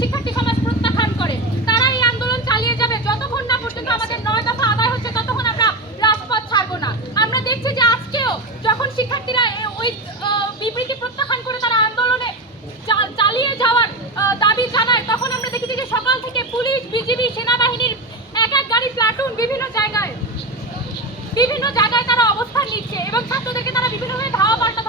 শিক্ষার্থী সমাজ প্রত্যাখ্যান করে। তারা এই আন্দোলন চালিয়ে যাবে যতক্ষণ না পর্যন্ত আমাদের 9 দফা আদায় হচ্ছে, ততক্ষণ আমরা রাজপথ ছাড়বো না। আমরা দেখছি যে আজকেও যখন শিক্ষার্থীরা ওই বিবৃতি প্রত্যাখ্যান করে তারা আন্দোলনে চালিয়ে যাওয়ার দাবি জানায়, তখন আমরা দেখেছি যে সকাল থেকে পুলিশ, বিজিবি, সেনাবাহিনীর এক গাড়ি প্লাটুন বিভিন্ন জায়গায় তারা অবস্থান নিচ্ছে এবং ছাত্রদেরকে তারা বিভিন্নভাবে ধাওয়া করছে।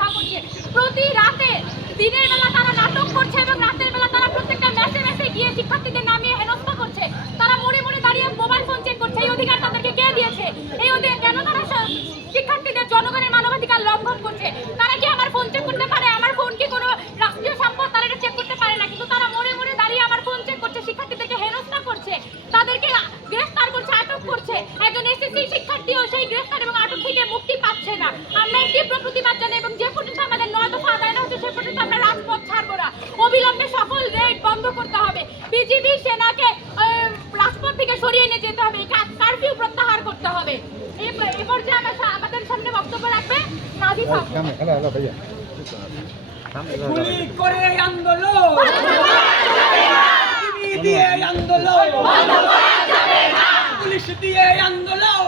প্রতি রাতে দিনের বেলা তারা নাটক করছে এবং রাতের বেলা তারা প্রত্যেকটা ম্যাচে গিয়ে শিক্ষার্থীদের নামিয়ে হেনস্থা করছে। তারা মনে দাঁড়িয়ে মোবাইল ফোন চেক করছে। এই অধিকার তাদেরকে কে দিয়েছে? এই অধিকার কেন তারা শিক্ষার্থীদের জনগণের মানবাধিকার লঙ্ঘন করছে? তারা কি আমার ফোন চেক করতে পারে? আমার ফোন কি কোনো রাষ্ট্রীয় সম্পদ? তারা এটা চেক করতে পারে না, কিন্তু তারা মনে দাঁড়িয়ে আমার ফোন চেক করছে, শিক্ষার্থীদেরকে হেনস্থা করছে, তাদেরকে গ্রেফতার করছে, আটক করছে। একজন এসএসসি শিক্ষার্থীও সেই গ্রেফতার এবং আটক থেকে মুক্তি পাচ্ছে না। আমরা তীব্র প্রতিবাদ জানাই এবং যে পর্যন্ত আমাদের 9 দফা আদায় না হচ্ছে সে পর্যন্ত আমরা রাজপথ ছাড়বো না। অবিলম্বে সকল রেড বন্ধ করতে হবে। বিজিবি সেনাকে রাজপথ থেকে সরিয়ে নিয়ে যেতে হবে। কারফিউ প্রত্যাহার করতে হবে। এই পর্যায়ে আমাদের সামনে বক্তব্য রাখবে নাজিফ আহমেদ। গুলি করে আন্দোলন, দিয়ে আন্দোলন, পুলিশ দিয়ে আন্দোলন,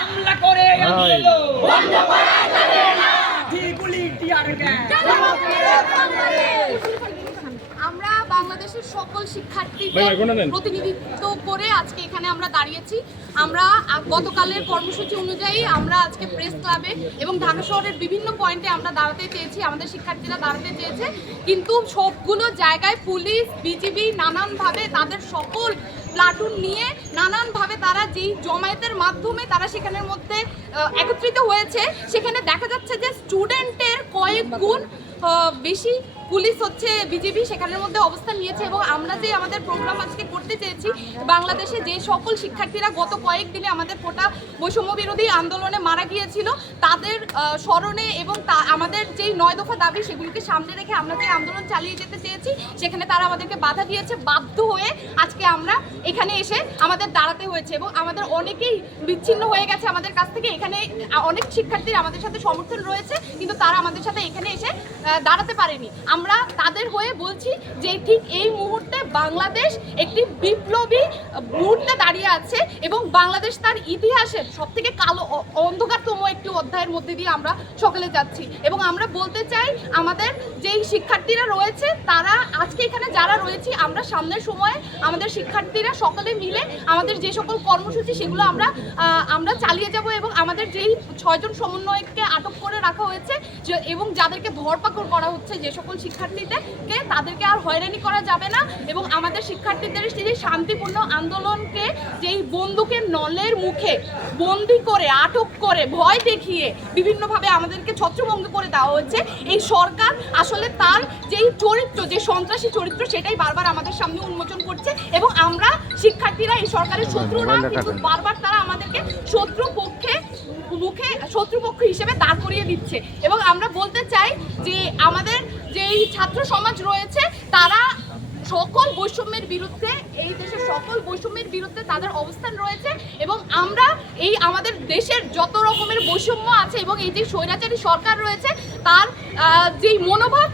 হামলা করে আন্দোলন, গুলি টিয়ার গ্যাস। আমরা বাংলাদেশের সকল শিক্ষার্থীদের প্রতিনিধিত্ব করে আজকে এখানে আমরা দাঁড়িয়েছি। আমরা গতকালের কর্মসূচি অনুযায়ী আমরা আজকে প্রেস ক্লাবে এবং ঢাকা শহরের বিভিন্ন পয়েন্টে আমরা দাঁড়াতে চেয়েছি, আমাদের শিক্ষার্থীরা দাঁড়াতে চেয়েছে, কিন্তু সবগুলো জায়গায় পুলিশ, বিজিবি নানানভাবে তাদের সকল প্লাটুন নিয়ে নানানভাবে তারা যেই জমায়েতের মাধ্যমে তারা সেখানের মধ্যে একত্রিত হয়েছে, সেখানে দেখা যাচ্ছে যে স্টুডেন্টের কয়েক গুণ বেশি পুলিশ হচ্ছে বিজেপি সেখানের মধ্যে অবস্থান নিয়েছে। এবং আমরা যে আমাদের প্রোগ্রাম আজকে করতে চেয়েছি, বাংলাদেশে যে সকল শিক্ষার্থীরা গত কয়েকদিনে আমাদের কোটা বৈষম্য বিরোধী আন্দোলনে মারা গিয়েছিল তাদের স্মরণে এবং আমাদের যেই 9 দফা দাবি সেগুলোকে সামনে রেখে আমরা যে আন্দোলন চালিয়ে যেতে চেয়েছি, সেখানে তারা আমাদেরকে বাধা দিয়েছে। বাধ্য হয়ে আজকে আমরা এখানে এসে আমাদের দাঁড়াতে হয়েছে এবং আমাদের অনেকেই বিচ্ছিন্ন হয়ে গেছে আমাদের কাছ থেকে। এখানে অনেক শিক্ষার্থীর আমাদের সাথে সমর্থন রয়েছে, কিন্তু তারা আমাদের সাথে এখানে এসে দাঁড়াতে পারেনি। আমরা তাদের হয়ে বলছি যে ঠিক এই মুহূর্তে বাংলাদেশ একটি বিপ্লবী মুহূর্তে দাঁড়িয়ে আছে এবং বাংলাদেশ তার ইতিহাসের সবথেকে কালো অন্ধকারতম একটি অধ্যায়ের মধ্যে দিয়ে আমরা সকলে যাচ্ছি। এবং আমরা বলতে চাই আমাদের যেই শিক্ষার্থীরা রয়েছে তারা আজকে এখানে যারা রয়েছি, আমরা সামনের সময়ে আমাদের শিক্ষার্থীরা সকলে মিলে আমাদের যে সকল কর্মসূচি সেগুলো আমরা চালিয়ে যাব এবং আমাদের যেই 6 জন সমন্বয়ককে আটক করে রাখা হয়েছে এবং যাদেরকে ধরপাকড় করা হচ্ছে, যে সকল শিক্ষার্থীদেরকে তাদেরকে আর হয়রানি করা যাবে না। এবং আমাদের শিক্ষার্থীদের সেই শান্তিপূর্ণ আন্দোলনকে যেই বন্দুকের নলের মুখে বন্দি করে, আটক করে, ভয় দেখিয়ে বিভিন্নভাবে আমাদেরকে ছত্রভঙ্গ করে দেওয়া হচ্ছে, এই সরকার আসলে তার যেই চরিত্র, যে সন্ত্রাসী চরিত্র, সেটাই বারবার আমাদের সামনে উন্মোচন করছে। এবং আমরা শিক্ষার্থীরা এই সরকারের শত্রু না, কিন্তু বারবার তারা আমাদেরকে শত্রুপক্ষ হিসেবে দাঁড় করিয়ে দিচ্ছে। এবং আমরা বলতে চাই যে আমাদের যেই ছাত্র সমাজ রয়েছে তারা সকল বৈষম্যের বিরুদ্ধে, এই দেশের সকল বৈষম্যের বিরুদ্ধে তাদের অবস্থান রয়েছে। এবং আমরা এই আমাদের দেশের যত রকমের বৈষম্য আছে এবং এই যে স্বৈরাচারী সরকার রয়েছে তার যেই মনোভাব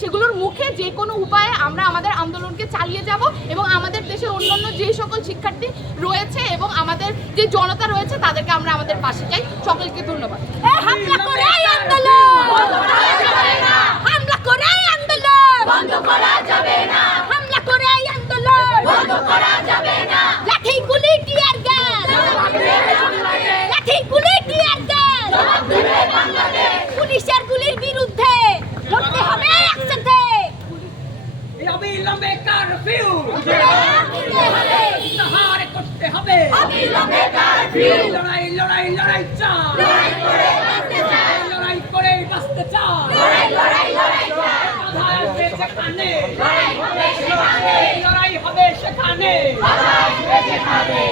সেগুলোর মুখে যে কোনো উপায়ে আমরা আমাদের আন্দোলনকে চালিয়ে যাব। এবং আমাদের দেশের অন্যান্য যে সকল শিক্ষার্থী রয়েছে এবং আমাদের যে জনতা রয়েছে তাদেরকে আমরা আমাদের পাশে চাই। সকলকে ধন্যবাদ। হামলা করে আন্দোলন বন্ধ করা যাবে না, হামলা করে আন্দোলন বন্ধ করা যাবে না, লাঠি গুলি টিয়ার গ্যাস, লাঠি গুলি টিয়ার গ্যাস, পুলিশের গুলির বিরুদ্ধে লড়তে হবে একসাথে। অবিলম্বে কারফিউ প্রত্যাহার করতে হবে, অবিলম্বে কারফিউ, লড়াই লড়াই লড়াই চাই, লড়াই করে বাঁচতে চাই, লড়াই চাই, সেখানে লড়াই হবে সেখানে, সেখানে